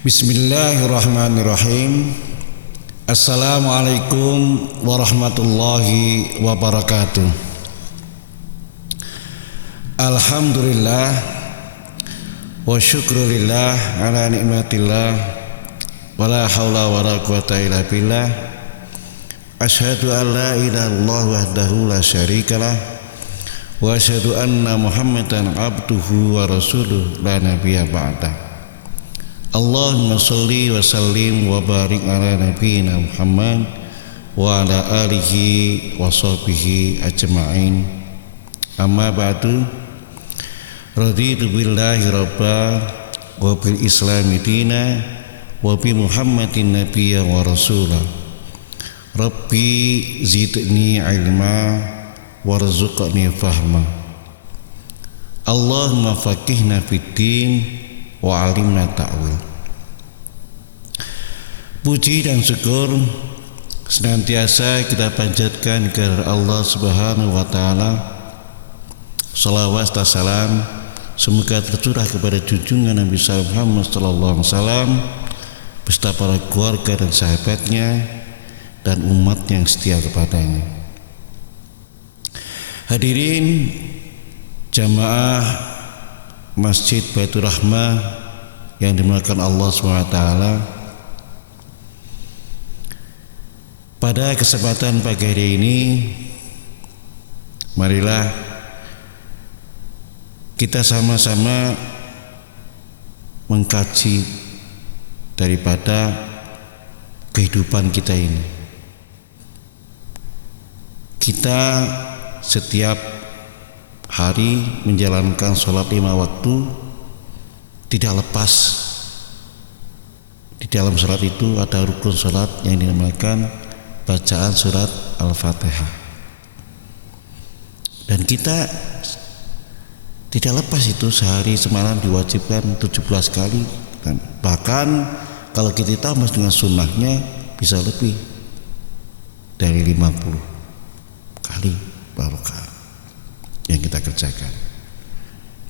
Bismillahirrahmanirrahim. Assalamualaikum warahmatullahi wabarakatuh. Alhamdulillah wa syukrulillah ala nikmatillah wa la hawla wa la quwata illa billah. Asyhadu an la ilaha illallah wahdahu la syarikalah wa asyhadu anna Muhammadan abduhu wa rasuluh la nabiyya ba'dah. Allahumma salli wa sallim wa barik ala nabiyyina Muhammad wa ala alihi wa sahbihi ajma'in. Amma ba'du. Raditu billahi rabba wa bil islami dina wa bi Muhammadin nabiyya wa rasulah. Rabbi zidni ilma warzuqni fahma. Allahumma faqihna fid din wa alimna ta'wil. Puji dan syukur senantiasa kita panjatkan kepada Allah Subhanahu wa taala. Shalawat dan salam semoga tercurah kepada junjungan Nabi Muhammad sallallahu alaihi wasallam beserta para keluarga dan sahabatnya dan umat yang setia kepadanya. Hadirin jamaah Masjid Baitur Rahmah yang dimuliakan Allah SWT, pada kesempatan pagi hari ini marilah kita sama-sama mengkaji daripada kehidupan kita ini. Kita setiap hari menjalankan sholat 5 waktu, tidak lepas di dalam sholat itu ada rukun sholat yang dinamakan bacaan surat Al-Fatihah, dan kita tidak lepas itu sehari semalam diwajibkan 17 kali, dan bahkan kalau kita tambah dengan sunnahnya bisa lebih dari 50 kali barokah yang kita kerjakan.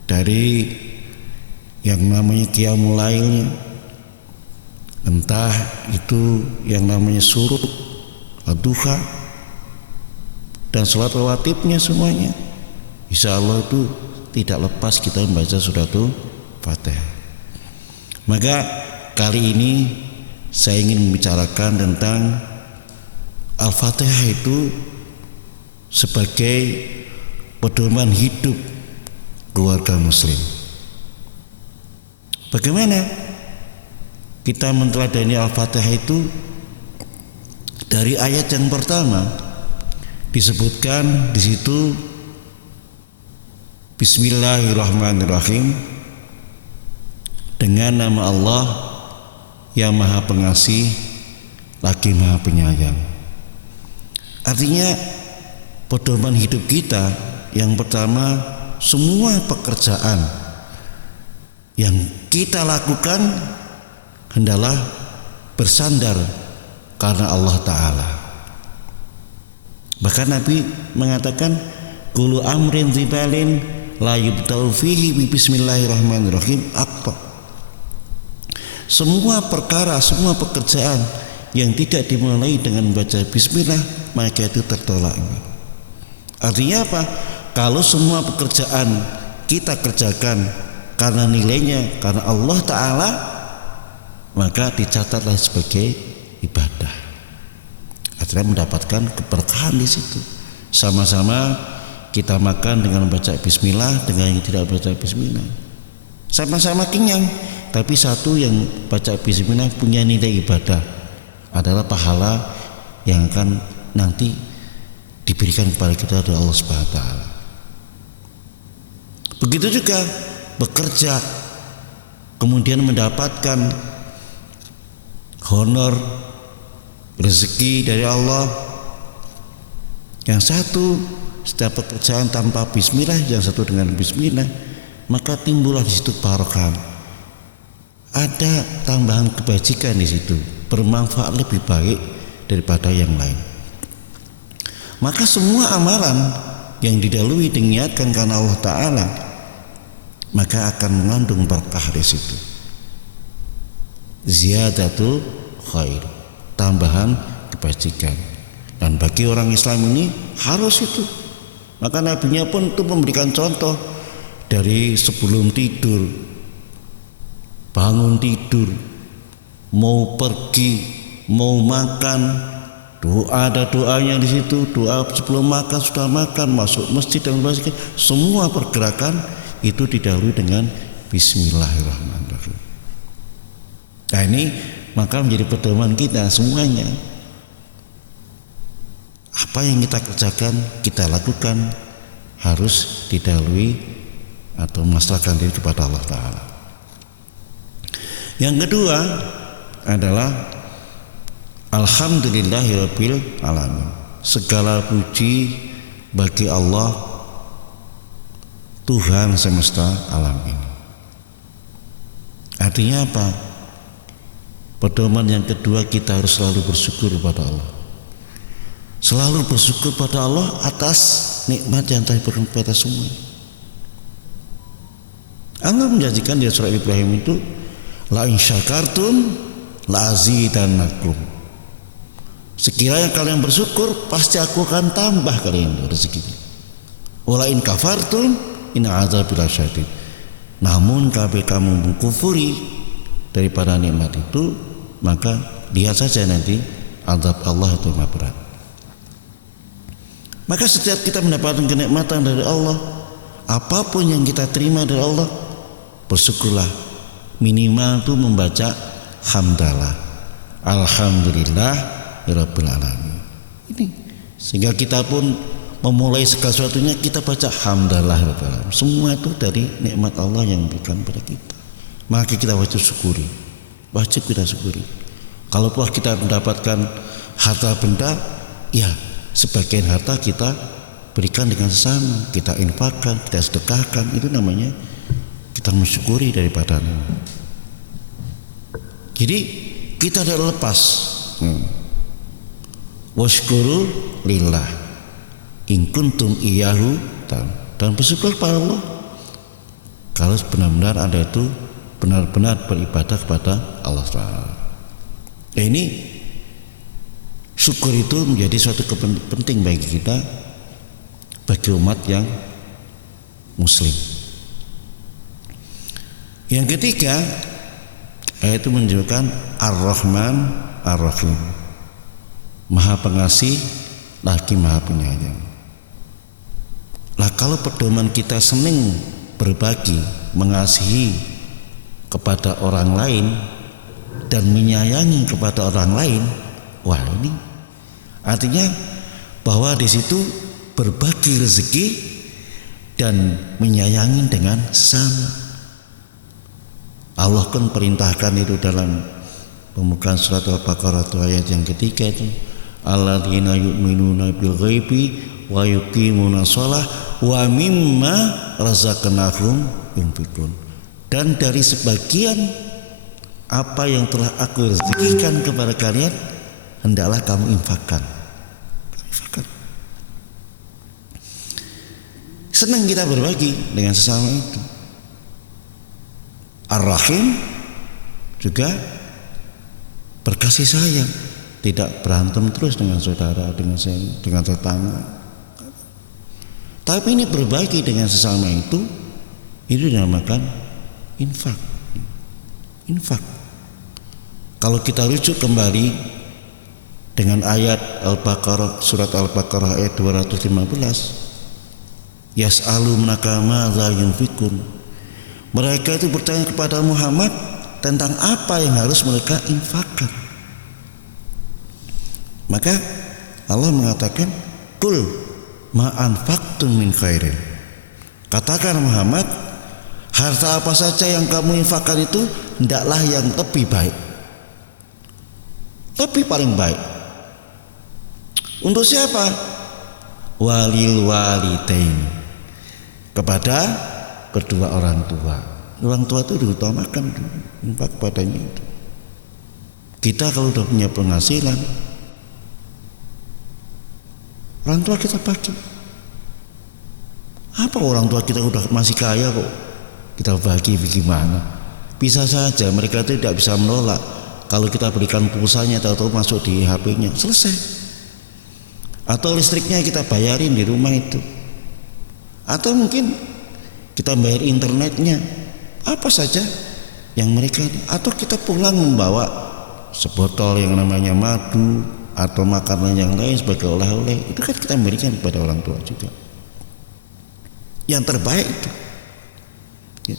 Dari yang namanya qiyamul lailnya, entah itu yang namanya surut, duha, dan sholat rawatibnya, semuanya insya Allah itu tidak lepas kita membaca suratul Fatihah. Maka kali ini saya ingin membicarakan tentang Al-Fatihah itu sebagai pedoman hidup keluarga muslim. Bagaimana kita menteladani Al-Fatihah itu? Dari ayat yang pertama disebutkan di situ Bismillahirrahmanirrahim, dengan nama Allah yang Maha Pengasih lagi Maha Penyayang. Artinya pedoman hidup kita yang pertama, semua pekerjaan yang kita lakukan hendaklah bersandar karena Allah Ta'ala. Bahkan Nabi mengatakan kullu amrin zibalin la yubta'u fihi bi bismillahirrahmanirrahim apa. Semua perkara, semua pekerjaan yang tidak dimulai dengan membaca bismillah maka itu tertolak. Artinya apa? Kalau semua pekerjaan kita kerjakan karena nilainya karena Allah Ta'ala, maka dicatatlah sebagai ibadah. Artinya mendapatkan keberkahan di situ. Sama-sama kita makan dengan membaca bismillah, dengan yang tidak baca bismillah, sama-sama kenyang, tapi satu yang baca bismillah punya nilai ibadah adalah pahala yang akan nanti diberikan kepada kita oleh Allah Subhanahu wa taala. Begitu juga bekerja kemudian mendapatkan honor, rezeki dari Allah. Yang satu setiap pekerjaan tanpa bismillah, yang satu dengan bismillah, maka timbullah di situ barokah. Ada tambahan kebajikan di situ, bermanfaat lebih baik daripada yang lain. Maka semua amalan yang didahului diniatkan karena Allah Ta'ala, maka akan mengandung berkah di situ. ziyadatul khair, tambahan kebajikan. Dan bagi orang Islam ini harus itu. Maka nabinya pun itu memberikan contoh dari sebelum tidur, bangun tidur, mau pergi, mau makan, doa ada doanya di situ, doa sebelum makan, sudah makan, masuk masjid dan sebagainya. Semua pergerakan itu didahului dengan Bismillahirrahmanirrahim. Nah ini maka menjadi pedoman kita semuanya. Apa yang kita kerjakan, kita lakukan harus didahului atau memasrahkan diri kepada Allah Ta'ala. Yang kedua adalah Alhamdulillahirabbil alamin. Segala puji bagi Allah, Tuhan semesta alam ini. Artinya apa? Pedoman yang kedua, kita harus selalu bersyukur kepada Allah. Selalu bersyukur pada Allah atas nikmat yang telah diberikan kepada semua. Allah menjanjikan di surah Ibrahim itu, la in syakartum la azidannakum. Sekiranya kalian bersyukur, pasti aku akan tambah kalian rezekinya. Wala in kafartum inna azabi lasyadid. Namun kalau kamu mengkufuri daripada nikmat itu, maka lihat saja nanti azab Allah itu sangat berat. Maka setiap kita mendapatkan kenikmatan dari Allah, apapun yang kita terima dari Allah, bersyukurlah. Minimal itu membaca hamdalah, alhamdulillah rabbil alamin. Ini sehingga kita pun memulai segala sesuatunya kita baca hamdalah rabbil alamin. Semua itu dari nikmat Allah yang diberikan kepada kita. Maka kita wajib syukuri. Wajib kita syukuri. Kalau kita mendapatkan harta benda, ya sebagian harta kita berikan dengan sesama, kita infakkan, kita sedekahkan, itu namanya kita mensyukuri daripada nikmat. Jadi kita tidak lepas. Washkuru lillah in kuntum iyyahu dan bersyukur pada Allah kalau benar-benar Anda itu benar-benar beribadah kepada Allah SWT. Ini syukur itu menjadi suatu penting bagi kita, bagi umat yang muslim. Yang ketiga, yaitu menunjukkan Ar-Rahman Ar-Rahim, Maha Pengasih lagi Maha Penyayang. Lah kalau pedoman kita senang berbagi, mengasihi kepada orang lain dan menyayangi kepada orang lain, wah ini artinya bahwa di situ berbagi rezeki dan menyayangi dengan sesama. Allah kan perintahkan itu dalam pembukaan surat Al-Baqarah ayat yang ketiga itu, alladzina yu'minuna bil ghaibi wa yuqimuna shalah wa mimma razaqnahum yunfiqun. Dan dari sebagian apa yang telah aku rezekikan kepada kalian, hendaklah kamu infakkan. Senang kita berbagi dengan sesama itu. Ar-Rahim juga berkasih sayang, tidak berantem terus dengan saudara, dengan tetangga. Tapi ini berbagi dengan sesama itu dinamakan infak. Kalau kita rujuk kembali dengan ayat Al-Baqarah, surat Al-Baqarah ayat 215, yas'alunaka madza yunfikun. Mereka itu bertanya kepada Muhammad tentang apa yang harus mereka infakkan. Maka Allah mengatakan, kul ma anfaqtum min khairin. Katakan Muhammad, harta apa saja yang kamu infakkan itu hendaklah yang lebih baik, lebih paling baik. Untuk siapa? Walil walidain, kepada kedua orang tua. Orang tua itu diutamakan infak padanya itu. Kita kalau sudah punya penghasilan, orang tua kita bagi. Apa orang tua kita udah masih kaya kok kita bagi bagaimana? Bisa saja mereka itu tidak bisa menolak. Kalau kita berikan pulsanya tahu-tahu masuk di HP-nya, selesai. Atau listriknya kita bayarin di rumah itu. Atau mungkin kita bayar internetnya, apa saja yang mereka. Atau kita pulang membawa sebotol yang namanya madu atau makanan yang lain sebagai oleh-oleh. Itu kan kita berikan kepada orang tua juga. Yang terbaik itu. Ya.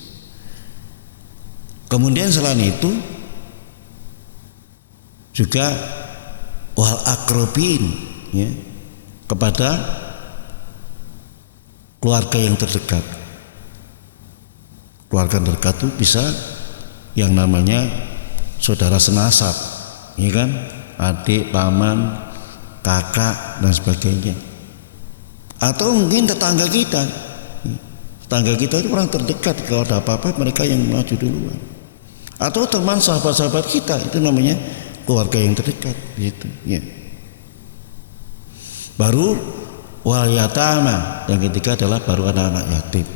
Kemudian selain itu juga wal akrobin, ya, kepada keluarga yang terdekat. Keluarga terdekat itu bisa yang namanya saudara senasab, ya kan, adik, paman, kakak dan sebagainya. Atau mungkin tetangga kita. Tetangga kita itu orang terdekat, kalau ada apa-apa mereka yang maju duluan. Atau teman sahabat-sahabat kita, itu namanya keluarga yang terdekat, gitu, ya. Baru wal yatama, yang ketiga adalah baru anak-anak yatim.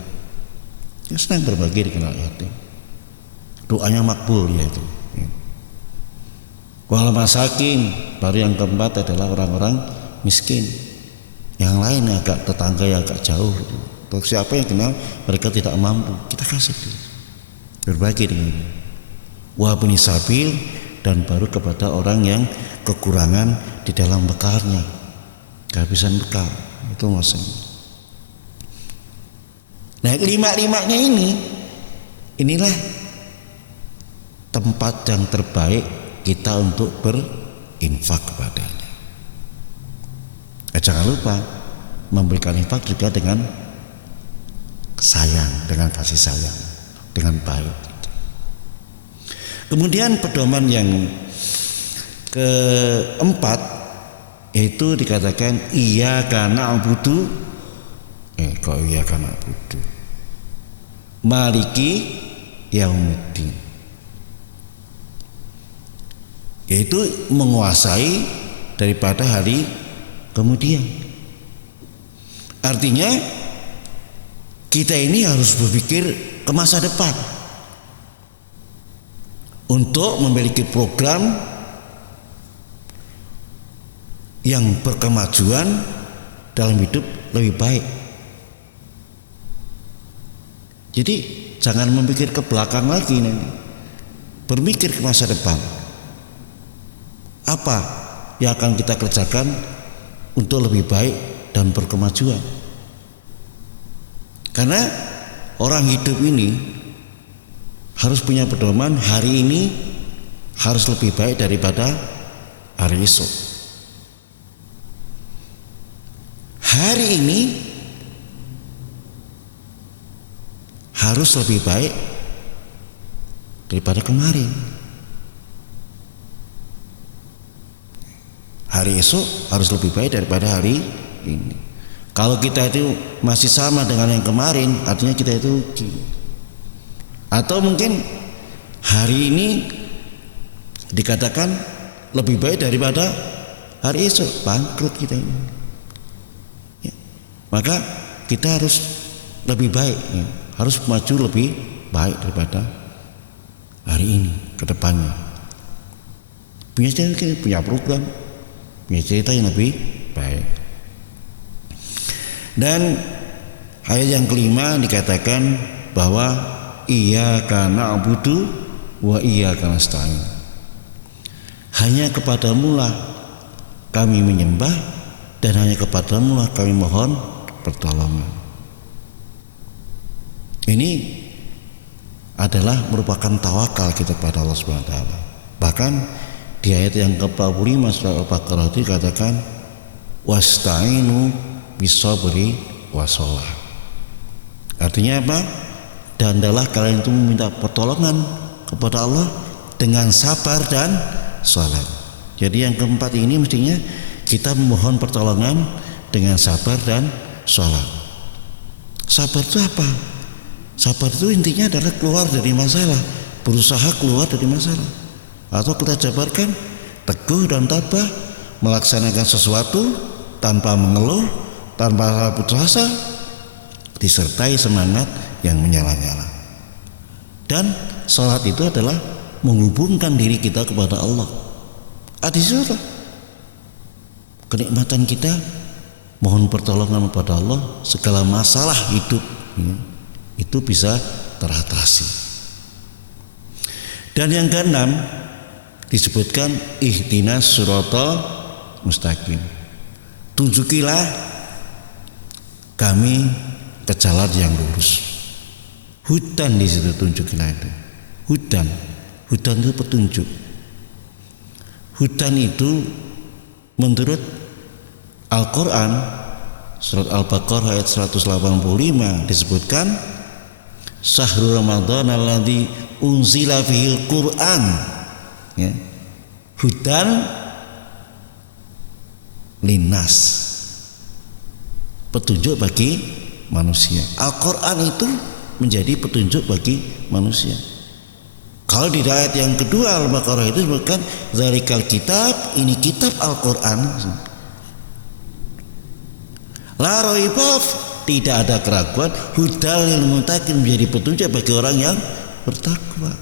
Ya, senang berbagi dengan anak yatim. Doanya makbul, ya itu. Ya. Wal masakin, baru yang keempat adalah orang-orang miskin. Yang lain agak tetangga yang agak jauh. Gitu. Kalau siapa yang kenal mereka tidak mampu, kita kasih dulu. Berbagi dengan dia. Wa bani sabil, dan baru kepada orang yang kekurangan di dalam bekalnya, kehabisan bekal, itu maksudnya. Nah, lima-limanya inilah tempat yang terbaik kita untuk berinfak kepadanya. Jangan lupa memberikan infak juga dengan sayang, dengan kasih sayang, dengan baik. Kemudian pedoman yang keempat yaitu dikatakan iyyaka na'budu iyyaka na'budu maliki yaumiddin, yaitu menguasai daripada hari kemudian. Artinya kita ini harus berpikir ke masa depan untuk memiliki program yang berkemajuan dalam hidup lebih baik. Jadi jangan memikir ke belakang lagi nanti, berpikir ke masa depan. Apa yang akan kita kerjakan untuk lebih baik dan berkemajuan? Karena orang hidup ini harus punya pedoman, hari ini harus lebih baik daripada hari esok. Hari ini harus lebih baik daripada kemarin. Hari esok harus lebih baik daripada hari ini. Kalau kita itu masih sama dengan yang kemarin, artinya kita itu atau mungkin hari ini dikatakan lebih baik daripada hari esok, bangkrut kita ini. Ya. Maka kita harus lebih baik, ya. Harus maju lebih baik daripada hari ini ke depannya. Punya program, punya cerita yang lebih baik. Dan ayat yang kelima dikatakan bahwa iyyaka na'budu wa iyyaka nasta'in, hanya kepadamu lah kami menyembah dan hanya kepadamu lah kami mohon pertolongan. Ini adalah merupakan tawakal kita kepada Allah Subhanahu wa taala. Bahkan di ayat yang ke-45 surah Al-Baqarah itu dikatakan wasta'inu bisabri wassalah. Artinya apa? Dan adalah kalian itu meminta pertolongan kepada Allah dengan sabar dan salat. Jadi yang keempat ini mestinya kita memohon pertolongan dengan sabar dan salat. Sabar itu apa? Sabar itu intinya adalah keluar dari masalah, berusaha keluar dari masalah. Atau kita jabarkan teguh dan tabah melaksanakan sesuatu tanpa mengeluh, tanpa putus asa, disertai semangat yang menyala-nyala. Dan salat itu adalah menghubungkan diri kita kepada Allah. Di situ kenikmatan kita mohon pertolongan kepada Allah, segala masalah hidup itu bisa teratasi. Dan yang keenam disebutkan ihdinas siratal mustaqim. Tunjukilah kami ke jalan yang lurus. Hudan di situ, tunjukilah itu. Hudan itu petunjuk. Hudan itu menurut Al-Quran surat Al-Baqarah ayat 185 disebutkan Syahrul Ramadan alladzi unzila fihil Quran, ya. Hudan linnas, petunjuk bagi manusia. Al-Quran itu menjadi petunjuk bagi manusia. Kalau di ayat yang kedua Al-Baqarah itu disebutkan zalikal kitab, ini kitab Al-Quran. La raibah, tidak ada keraguan, hudal lil muttaqin, menjadi petunjuk bagi orang yang bertakwa.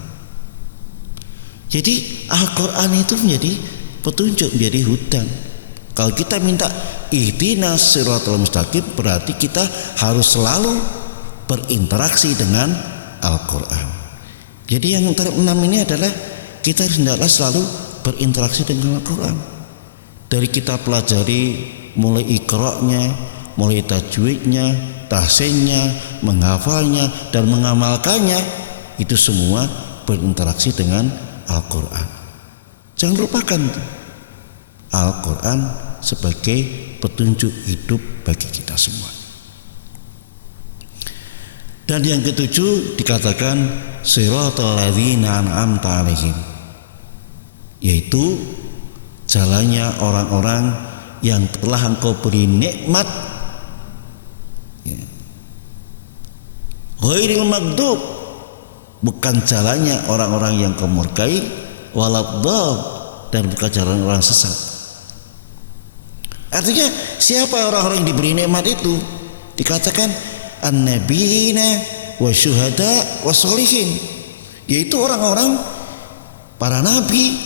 Jadi Al-Quran itu menjadi petunjuk, menjadi hudan. Kalau kita minta ihdinas siratal mustaqim, berarti kita harus selalu berinteraksi dengan Al-Quran. Jadi yang enam ini adalah kita hendaklah selalu berinteraksi dengan Al-Quran. Dari kita pelajari mulai iqra'nya, mulai tajwidnya, tahsinnya, menghafalnya dan mengamalkannya, itu semua berinteraksi dengan Al-Quran. Jangan lupakan Al-Quran sebagai petunjuk hidup bagi kita semua. Dan yang ketujuh dikatakan siratal ladzina an'amta 'alaihim, yaitu jalannya orang-orang yang telah Engkau beri nikmat, ghairil maghdub, bukan jalannya orang-orang yang Kau murkai, waladhdallin, dan bukan jalan orang sesat. Artinya siapa orang-orang yang diberi nikmat itu? Dikatakan an-nabiyina wa syuhada wa sholihin, yaitu orang-orang para nabi,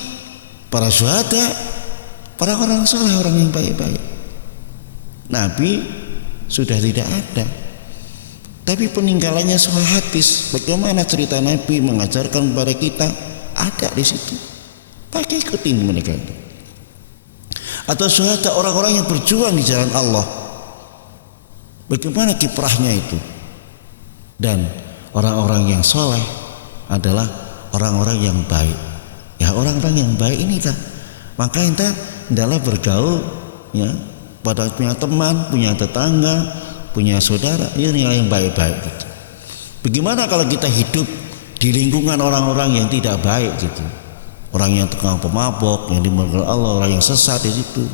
para syuhada, para orang soleh, orang yang baik-baik. Nabi sudah tidak ada, tapi peninggalannya sahih hadis. Bagaimana cerita Nabi mengajarkan kepada kita, ada di situ. Pakai ikutin mereka itu. Atau syuhada, orang-orang yang berjuang di jalan Allah, bagaimana kiprahnya itu. Dan orang-orang yang soleh adalah orang-orang yang baik. Ya, orang-orang yang baik ini kan, maka kita adalah bergaul, ya, pada punya teman, punya tetangga, punya saudara, ini yang baik-baik gitu. Bagaimana kalau kita hidup di lingkungan orang-orang yang tidak baik gitu, orang yang tukang pemabok, yang dimurkai Allah, orang yang sesat di situ.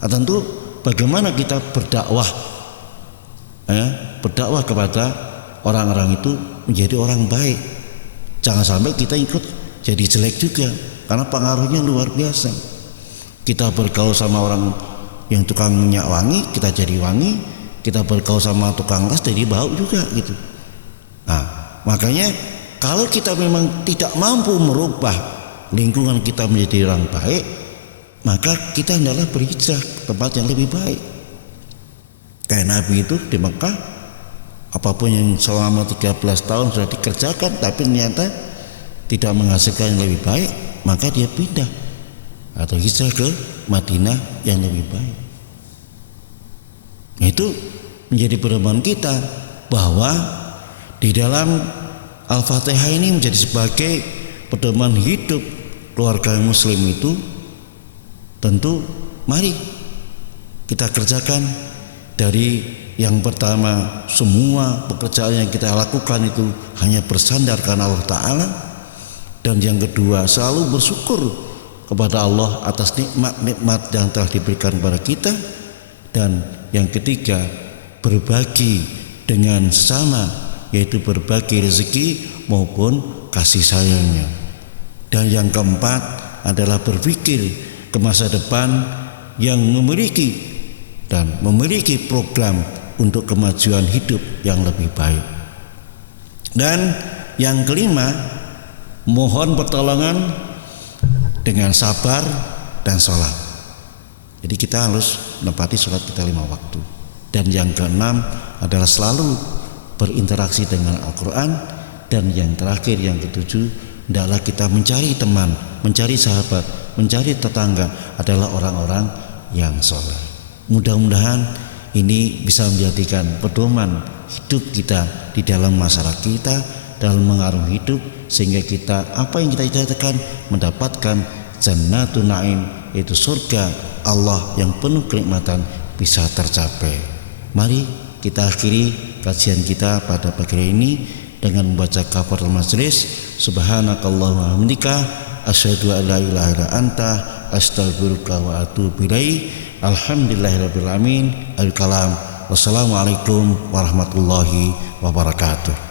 Tentu bagaimana kita berdakwah, berdakwah kepada orang-orang itu menjadi orang baik. Jangan sampai kita ikut jadi jelek juga, karena pengaruhnya luar biasa. Kita bergaul sama orang yang tukang minyak wangi, kita jadi wangi. Kita bergaul sama tukang las, jadi bau juga gitu. Nah, makanya kalau kita memang tidak mampu merubah lingkungan kita menjadi orang baik, maka kita hendaklah berhijrah ke tempat yang lebih baik. Kayak Nabi itu di Mekah, apapun yang selama 13 tahun sudah dikerjakan tapi ternyata tidak menghasilkan yang lebih baik, maka dia pindah atau hijrah ke Madinah yang lebih baik. Nah, itu menjadi pedoman kita bahwa di dalam Al-Fatihah ini menjadi sebagai pedoman hidup keluarga muslim itu. Tentu mari kita kerjakan. Dari yang pertama, semua pekerjaan yang kita lakukan itu hanya bersandar karena Allah Ta'ala. Dan yang kedua, selalu bersyukur kepada Allah atas nikmat-nikmat yang telah diberikan kepada kita. Dan yang ketiga, berbagi dengan sesama, yaitu berbagi rezeki maupun kasih sayangnya. Dan yang keempat adalah berpikir ke masa depan yang memiliki program untuk kemajuan hidup yang lebih baik. Dan yang kelima mohon pertolongan dengan sabar dan sholat. Jadi kita harus menepati sholat kita 5 waktu. Dan yang keenam adalah selalu berinteraksi dengan Al-Quran. Dan yang terakhir, yang ketujuh, adalah kita mencari teman, mencari sahabat, mencari tetangga adalah orang-orang yang soleh. Mudah-mudahan ini bisa menjadikan pedoman hidup kita di dalam masyarakat kita, dalam mengarungi hidup, sehingga kita apa yang kita cita-citakan mendapatkan Jannatun Naim, yaitu surga Allah yang penuh kenikmatan bisa tercapai. Mari kita akhiri kajian kita pada pagi hari ini dengan membaca kafaratul majlis. Subhanakallahumma wa bihamdika asyhadu an la ilaha illa anta astaghfiruka wa atubu ilaik. Alhamdulillahirabbil alamin. Al-kalam. Wassalamualaikum warahmatullahi wabarakatuh.